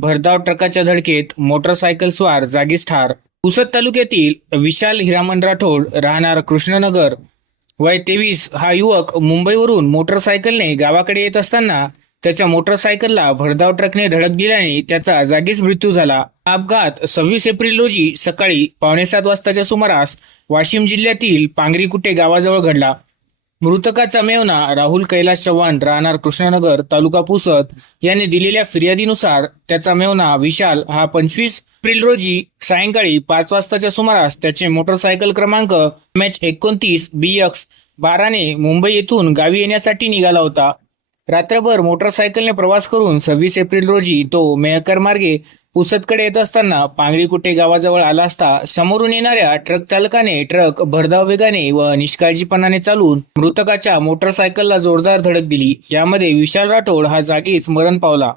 भरधाव ट्रकाच्या धडकेत मोटरसायकल स्वार जागीच ठार. पुसद तालुक्यातील विशाल हिरामन राठोड राहणार कृष्णनगर. वय तेवीस हा युवक मुंबईवरून मोटरसायकलने गावाकडे येत असताना त्याच्या मोटरसायकलला भरधाव ट्रकने धडक दिल्याने त्याचा जागीच मृत्यू झाला. अपघात सव्वीस एप्रिल रोजी सकाळी पावणेसात वाजताच्या सुमारास वाशिम जिल्ह्यातील पांगरीकुटे गावाजवळ घडला. मृतकाचा मेवना राहुल कैलास चव्हाण राहणार कृष्णनगर तालुका पुसद यांनी दिलेल्या फिर्यादीनुसार त्याचा मेवना विशाल हा पंचवीस एप्रिल रोजी सायंकाळी पाच वाजताच्या सुमारास त्याचे मोटरसायकल क्रमांक एम एच एकोणतीस बी एक्स बाराने मुंबई येथून गावी येण्यासाठी निघाला होता. रात्रभर मोटरसायकलने प्रवास करून सव्वीस एप्रिल रोजी तो मेहकर मार्गे पुसदकडे येत असताना पांगरीकुटे गावाजवळ आला असता समोरून येणाऱ्या ट्रक चालकाने ट्रक भरधाव वेगाने व निष्काळजीपणाने चालून मृतकाच्या मोटरसायकलला जोरदार धडक दिली. यामध्ये विशाल राठोड हा जागीच मरण पावला.